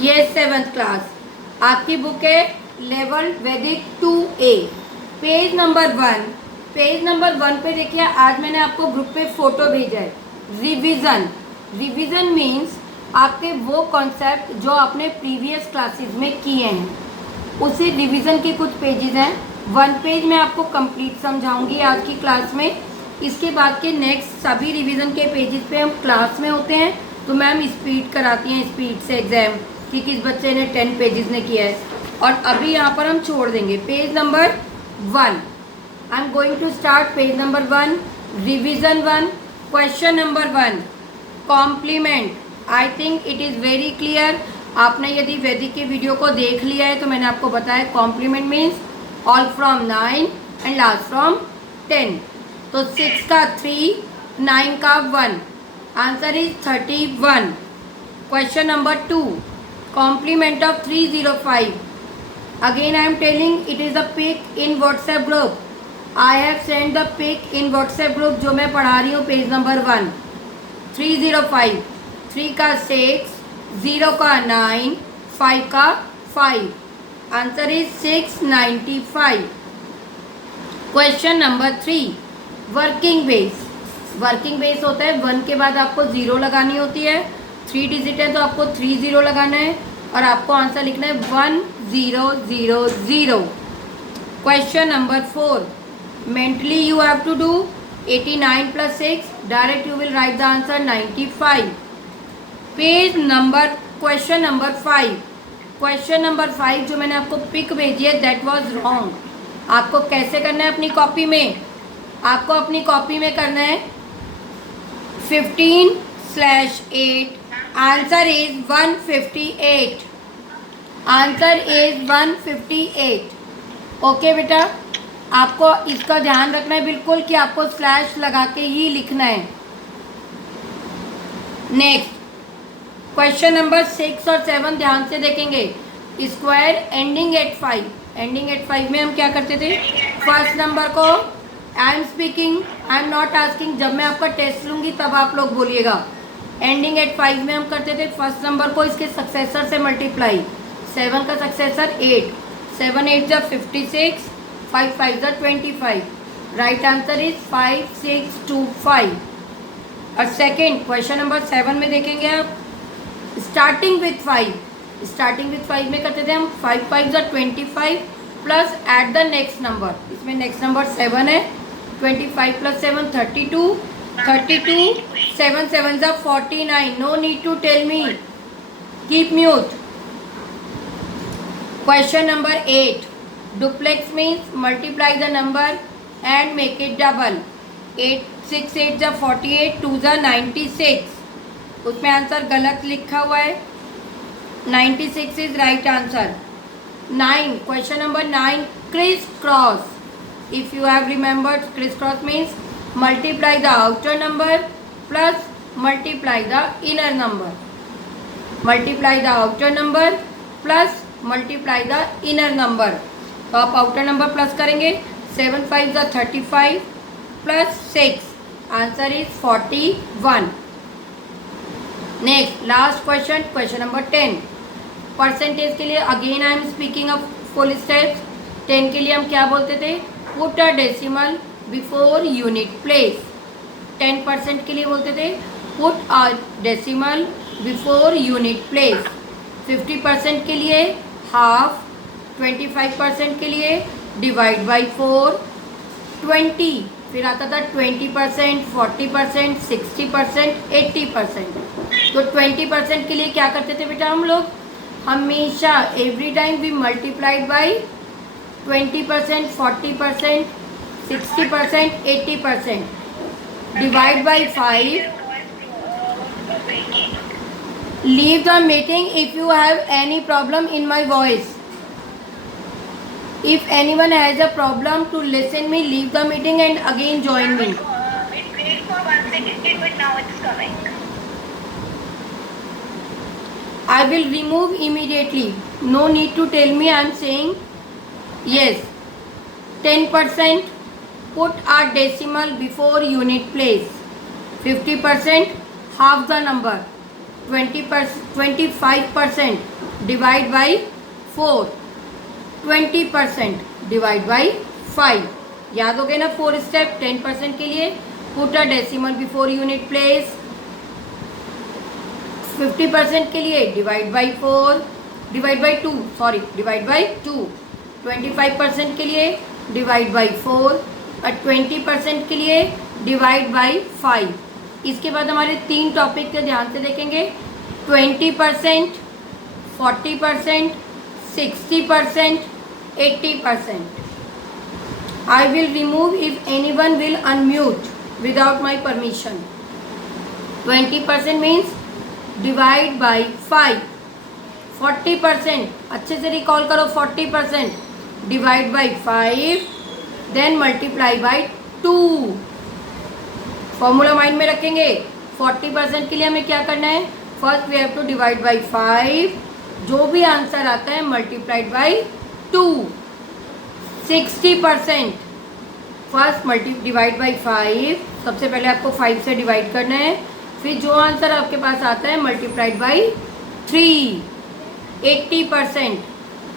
ये 7th class आपकी book है लेवल वैदिक 2A, page number 1। Page number 1 पे देखिए, आज मैंने आपको ग्रुप पे फोटो भेजा है। रिवीजन, रिवीजन मीन्स आपके वो कॉन्सेप्ट जो आपने प्रीवियस क्लासेस में किए हैं, उसी रिवीजन के कुछ पेजेस हैं। 1 पेज मैं आपको कंप्लीट समझाऊंगी आज की क्लास में। इसके बाद के नेक्स्ट सभी रिवीजन के पेजेस पे हम क्लास में होते हैं, तो मैम स्पीड कराती हैं, स्पीड से एग्जाम कि किस बच्चे ने 10 पेजेस ने किया है। और अभी यहाँ पर हम छोड़ देंगे page number 1। I am going to start page number 1, revision 1, question number 1, complement. I think it is very clear. आपने यदि वैदिक के वीडियो को देख लिया है तो मैंने आपको बताया complement means all from 9 and last from 10। तो 6 का 3, 9 का 1, answer is 31। Question number 2, complement of 305। Again I am telling it is a pic in WhatsApp group. I have send the pic in WhatsApp group जो मैं पढ़ा रही हूँ, page number 1। 305, 3 का 6, 0 का 9, 5 का 5, answer is 695। Question number 3, working base. Working base होता है 1 के बाद आपको 0 लगानी होती है, 3 डिजिट है तो आपको 3 0 लगाना है और आपको आंसर लिखना है 1000। Question number 4, mentally you have to do 89 + 6, direct you will write the answer 95। Page number, question number 5। Question number 5 जो मैंने आपको पिक भेजी है दैट वाज रॉन्ग। आपको कैसे करना है अपनी कॉपी में? आपको अपनी कॉपी में करना है 15/8, answer is 158। Answer is 158। Okay बेटा, आपको इसका ध्यान रखना है बिल्कुल कि आपको स्लैश लगा के ही लिखना है। नेक्स्ट, क्वेश्चन नंबर 6 और 7 ध्यान से देखेंगे। Square ending eight 5, ending eight 5 में हम क्या करते थे? फर्स्ट नंबर को, I am speaking, I am not asking, जब मैं आपका टेस्ट लूँगी तब आप लोग बोलिएगा। एंडिंग एट 5 में हम करते थे फर्स्ट नंबर को इसके सक्सेसर से मल्टीप्लाई। 7 का सक्सेसर 8, 7 8 जा 56, 5 5 जा 25। Right answer is 5625। और सेकेंड क्वेश्चन नंबर 7 में देखेंगे आप, स्टार्टिंग विथ 5। स्टार्टिंग विथ 5 में करते थे हम 5 5 जा 25 plus at the next number. इसमें नेक्स्ट नंबर 7 है, 25 + 7 32, 32, 7 7 जा 49। No need to tell me, keep mute. Question number 8, duplex means multiply the number and make it double. 8 6 8 जा 48, 2 जा 96। उसमें आंसर गलत लिखा हुआ है, 96 is right answer. 9, question number 9, criss cross. If you have remembered, criss cross means multiply the outer number plus multiply the inner number. Multiply the outer number plus multiply the inner number. तो आप outer number plus करेंगे, 7 5 जा 35 plus 6, answer is 41। Next last question, question number 10। Percentage के लिए again I am speaking of full steps. 10 के लिए हम क्या बोलते थे? Put a decimal before unit place. 10% के लिए बोलते थे put a decimal before unit place. 50% के लिए हाफ, 25% के लिए डिवाइड बाई 4, 20, फिर आता था 20%, 40%, 60%, 80%। तो 20% के लिए क्या करते थे बेटा हम लोग? हमेशा every time we multiplied by 20%, 40%, 60%, 80%, divide by 5. Leave the meeting if you have any problem in my voice. If anyone has a problem to listen me, leave the meeting and again join me. Wait for 1 second, but now it's coming. I will remove immediately. No need to tell me. I am saying yes. 10%. Put a decimal before unit place. 50%, half the number. 25%, divide by 4, 20% divide by 5। याद हो गए ना 4 step. 10% के लिए put a decimal before unit place. 50% के लिए divide by 4, divide by 2, sorry divide by 2। 25% के लिए डिवाइड बाई 4 और 20% के लिए डिवाइड बाई 5। इसके बाद हमारे 3 टॉपिक के ध्यान से देखेंगे। 20%, 40%, 60%, 80%। I will remove if anyone will unmute without my permission. 20% means divide by 5. 40% अच्छे से रिकॉल करो। 40% divide by 5 then multiply by 2। Formula mind में रखेंगे। 40% के लिए हमें क्या करना है? First we have to divide by 5, जो भी आंसर आता है multiplied by 2। 60% first divide by 5, सबसे पहले आपको 5 से डिवाइड करना है, फिर जो आंसर आपके पास आता है multiplied by 3। 80%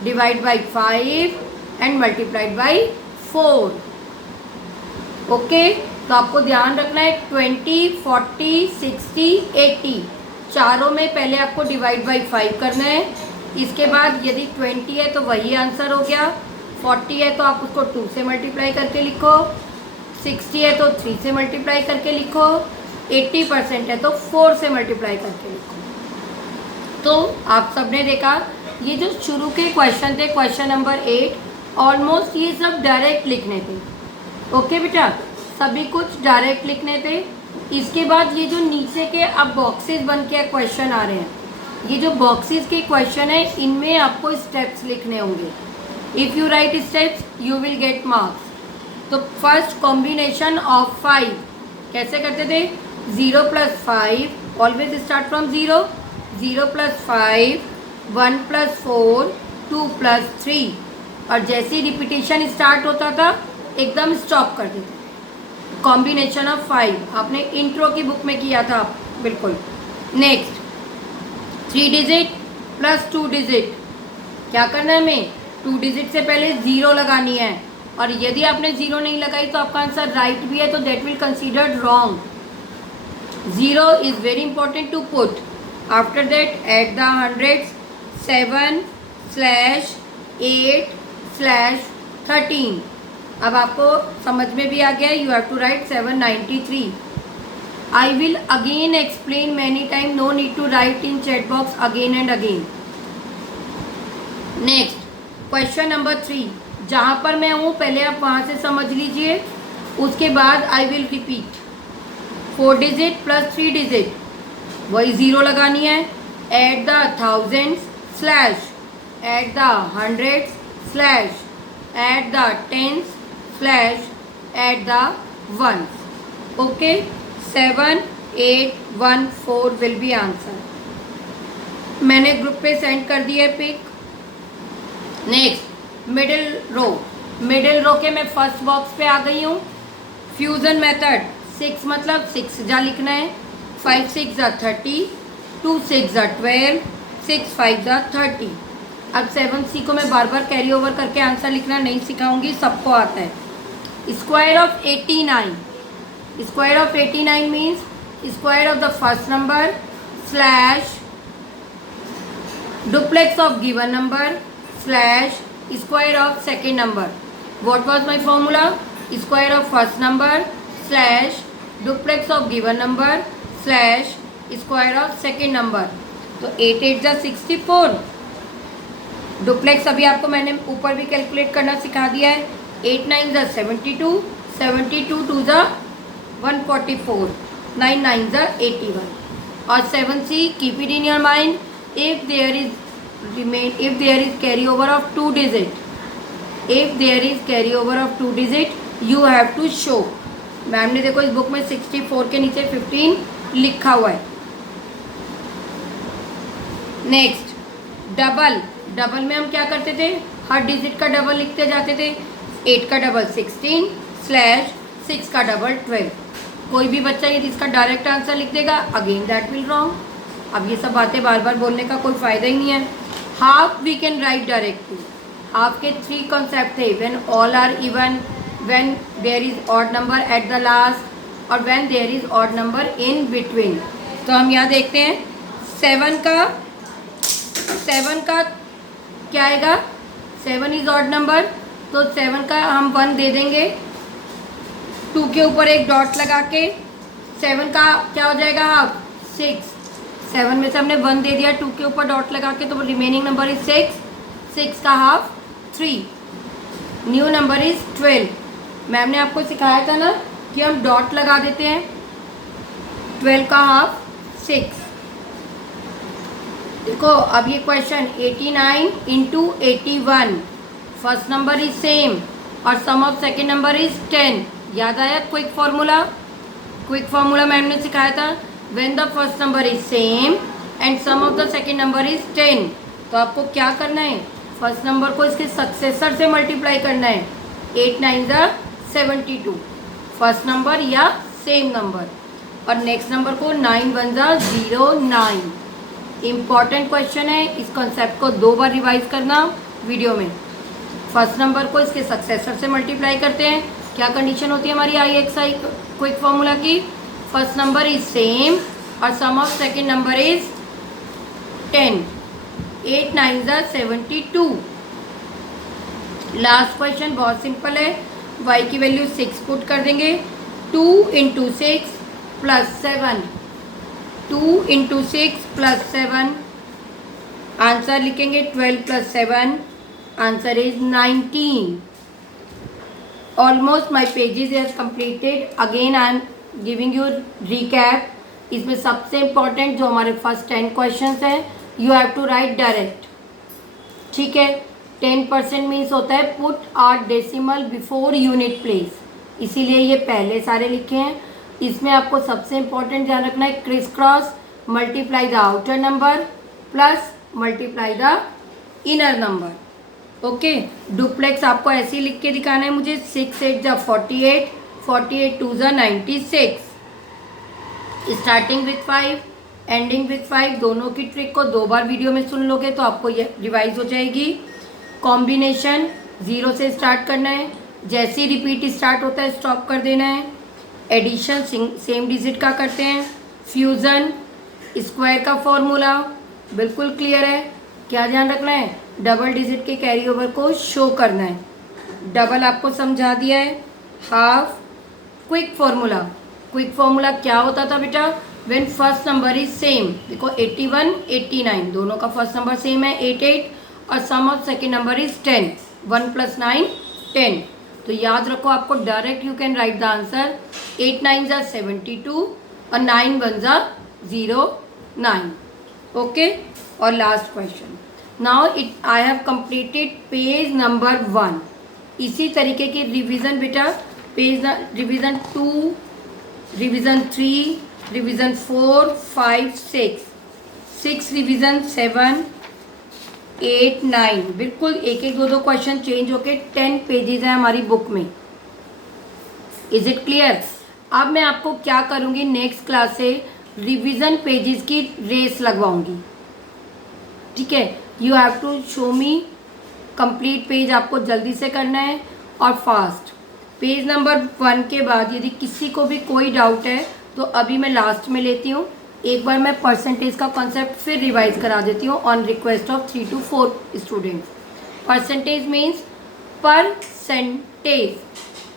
divide by 5 and multiplied by 4। Okay, तो आपको ध्यान रखना है 20, 40, 60, 80 चारों में पहले आपको डिवाइड बाई 5 करना है। इसके बाद यदि 20 है तो वही आंसर हो गया। 40 है तो आप उसको 2 से मल्टीप्लाई करके लिखो। 60 है तो 3 से मल्टीप्लाई करके लिखो। 80% है तो 4 से मल्टीप्लाई करके लिखो। तो आप सबने देखा ये जो शुरू के क्वेश्चन थे, क्वेश्चन नंबर 8, ऑलमोस्ट ये सब डायरेक्ट लिखने थे। ओके बेटा, सभी कुछ डायरेक्ट लिखने थे। इसके बाद ये जो नीचे के अब बॉक्सेस बन के क्वेश्चन आ रहे हैं, ये जो बॉक्सेस के क्वेश्चन है इनमें आपको स्टेप्स लिखने होंगे। If you right steps you will get marks. तो फर्स्ट कॉम्बिनेशन ऑफ 5 कैसे करते थे? 0 + 5, ऑलवेज स्टार्ट फ्रॉम 0। 0 + 5, 1 + 4, 2 + 3। और जैसे ही रिपीटेशन स्टार्ट होता था एकदम स्टॉप कर देते थे। कॉम्बिनेशन ऑफ 5 आपने इंट्रो की बुक में किया था बिल्कुल। Next 3 digit plus 2 digit. क्या करना है हमें? 2 डिजिट से पहले 0 लगानी है, और यदि आपने 0 नहीं लगाई तो आपका आंसर राइट भी है तो that will considered wrong. 0 is very important to put. After that at the hundreds 7/8/13। अब आपको समझ में भी आ गया। You have to write 793। I will again explain many times, no need to write in chat box again and again. Next, question number 3, जहाँ पर मैं हूँ पहले आप वहाँ से समझ लीजिए, उसके बाद I will repeat। 4 digit plus 3 digit वही 0 लगानी है। At the thousands slash at the hundreds slash at the tens slash at the ones. Okay, 7, 8, 1, 4 will be answer. मैंने ग्रुप पे सेंड कर दिया है pic. Next middle row. Middle row के मैं फर्स्ट बॉक्स पे आ गई हूँ। फ्यूज़न मेथड 6 मतलब 6 जा लिखना है। 5 6 = 30, 2 6 = 12, 6 5 = 30। अब 7C को मैं बार बार कैरी ओवर करके आंसर लिखना नहीं सिखाऊंगी, सबको आता है। Square of 89। Square of 89 means square of the first number slash duplex of given number slash square of second number. What was my formula? Square of first number slash duplex of given number slash square of second number. तो 8 8 = 64। Duplex अभी आपको मैंने ऊपर भी calculate करना सिखा दिया है। 8 9 = 72, 72 2 = 144, 9 9 = 81। और 7C, keep it in your mind, if there is carry over of 2 digit, if there is carry over of 2 digit, you have to show। Ma'am ने देखो इस बुक में 64 के नीचे 15 लिखा हुआ है। Next double. डबल में हम क्या करते थे? हर डिजिट का डबल लिखते जाते थे। 8 का डबल 16 स्लैश 6 का डबल 12। कोई भी बच्चा यदि इसका डायरेक्ट आंसर लिख देगा, अगेन दैट विल रॉन्ग। अब ये सब बातें बार बार बोलने का कोई फ़ायदा ही नहीं है। Half we can write directly. Half के 3 कॉन्सेप्ट थे, when all are even, when there is odd number at the last और when there is odd number in between. तो हम यहाँ देखते हैं 7 का क्या आएगा, 7 इज ऑड नंबर, तो 7 का हम 1 दे देंगे, 2 के ऊपर एक डॉट लगा के 7 का क्या हो जाएगा हाफ, 6। 7 में से हमने 1 दे दिया, 2 के ऊपर डॉट लगा के, तो रिमेनिंग नंबर इज 6। 6 का half 3, new number is 12। Ma'am ने आपको सिखाया था ना कि हम डॉट लगा देते हैं। 12 का हाफ 6। देखो अब ये question 89 into 81, first number is same और sum of second number is 10। याद आया quick formula? Quick formula ma'am ने सिखाया था, when the first number is same and sum of the second number is 10। तो आपको क्या करना है, फर्स्ट नंबर को इसके सक्सेसर से मल्टीप्लाई करना है। 8 9 ज़ा 72, फर्स्ट नंबर या सेम नंबर, और नेक्स्ट नंबर को 9 1 ज़ा 0 9। इम्पॉर्टेंट क्वेश्चन है, इस कॉन्सेप्ट को 2 बार रिवाइज करना वीडियो में। फर्स्ट नंबर को इसके सक्सेसर से मल्टीप्लाई करते हैं, क्या कंडीशन होती है हमारी IXI क्विक फार्मूला की, फर्स्ट नंबर इज सेम और sum of second number is 10। 8 9 ज़ा 72। लास्ट क्वेश्चन बहुत सिंपल है, y की वैल्यू 6 पुट कर देंगे, 2 into 6 plus 7, 2 into 6 plus 7, answer लिखेंगे 12 plus 7, answer is 19। Almost my pages is completed. Again I am giving you recap. इसमें सबसे इम्पॉर्टेंट जो हमारे फर्स्ट 10 क्वेश्चन हैं, you have to write direct, ठीक है। 10% मीन्स होता है put are decimal before unit place, इसीलिए ये पहले सारे लिखे हैं। इसमें आपको सबसे इम्पॉर्टेंट ध्यान रखना है, criss cross multiply the outer number plus multiply the inner number. Okay, duplex आपको ऐसे ही लिख के दिखाना है मुझे, 6 8 ज़ा 48, 48 2 ज़ा 96, स्टार्टिंग विथ 5 एंडिंग विथ 5। दोनों की ट्रिक को 2 बार वीडियो में सुन लोगे तो आपको ये रिवाइज हो जाएगी। कॉम्बिनेशन 0 से स्टार्ट करना है, जैसे ही रिपीट स्टार्ट होता है स्टॉप कर देना है। एडिशन सेम डिजिट का करते हैं। फ्यूज़न स्क्वायर का फॉर्मूला बिल्कुल क्लियर है, क्या ध्यान रखना है, डबल डिजिट के कैरी ओवर को शो करना है। डबल आपको समझा दिया है। हाफ क्विक फार्मूला क्या होता था बेटा, when first number is same. देखो 81 89 दोनों का फर्स्ट नंबर सेम है 8 8 और sum of second number is 10, 1 + 9 10। तो याद रखो, आपको direct you can write the answer, 8 9 ज़ा 72 और 9 1 ज़ा 0 9। ओके, और last question, now it I have completed page number 1। इसी तरीके की रिवीजन बेटा, page revision 2, revision 3, revision 4 5 6 revision 7 8 9, बिल्कुल एक एक 2 क्वेश्चन चेंज होके 10 पेजेस हैं हमारी बुक में। Is it clear? अब मैं आपको क्या करूँगी, नेक्स्ट क्लास से रिवीजन पेजेस की रेस लगवाऊंगी, ठीक है। You have to show me complete page, आपको जल्दी से करना है और फास्ट। पेज नंबर 1 के बाद यदि किसी को भी कोई डाउट है तो अभी मैं लास्ट में लेती हूँ, एक बार मैं परसेंटेज का कॉन्सेप्ट फिर रिवाइज करा देती हूँ on request of 3 to 4 students. Percentage means percentage,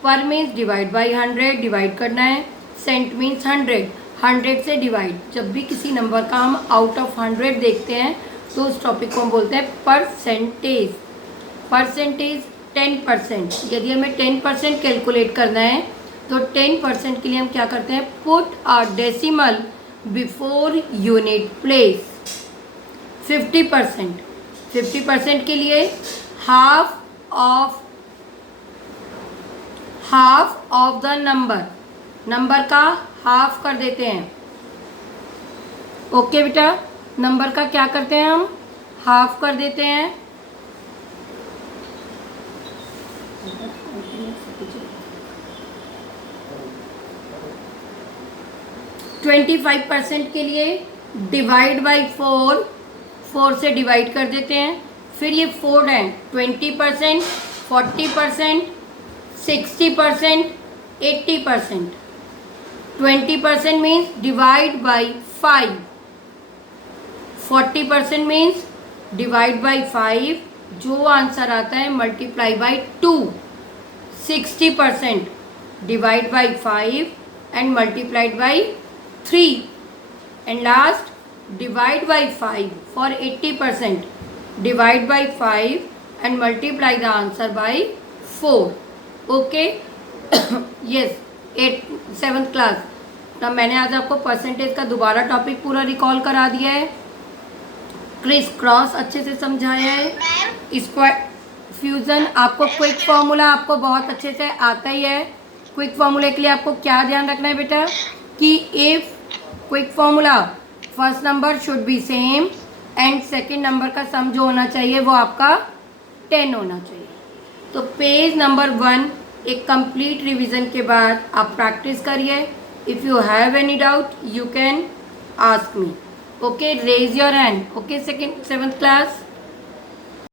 पर मीन्स डिवाइड बाई 100, डिवाइड करना है। सेंट मीन्स 100, 100 से डिवाइड। जब भी किसी नंबर का हम आउट ऑफ 100 देखते हैं तो उस टॉपिक को हम बोलते हैं परसेंटेज। परसेंटेज 10%, यदि हमें 10% कैलकुलेट करना है तो 10% के लिए हम क्या करते हैं, put a decimal before unit place. 50% के लिए हाफ ऑफ द नंबर का हाफ कर देते हैं। ओके बेटा, नंबर का क्या करते हैं हम, हाफ कर देते हैं। %25 के लिए डिवाइड बाई 4, 4 से डिवाइड कर देते हैं। फिर ये 4 हैं 20%, 40%, 60%, 80%। 20% means divide by 5, 40% means divide by 5, जो आंसर आता है multiply by 2। 60% divide by 5 and multiplied by 3 and last divide by 5 for 80%, divide by 5 and multiply the answer by 4. Okay? Yes, 7th class. तब मैंने आज आपको परसेंटेज का दोबारा topic पूरा रिकॉल करा दिया है, क्रिस क्रॉस अच्छे से समझाया है, स्क्वायर फ्यूज़न आपको क्विक फार्मूला आपको बहुत अच्छे से आता ही है। क्विक फार्मूले के लिए आपको क्या ध्यान रखना है बेटा कि if quick formula first number should be same and second number का सम जो होना चाहिए वो आपका 10 होना चाहिए। तो पेज नंबर 1 एक कंप्लीट रिवीजन के बाद आप प्रैक्टिस करिए। If you have any doubt you can ask me. Okay, raise your hand. Okay, 7th class.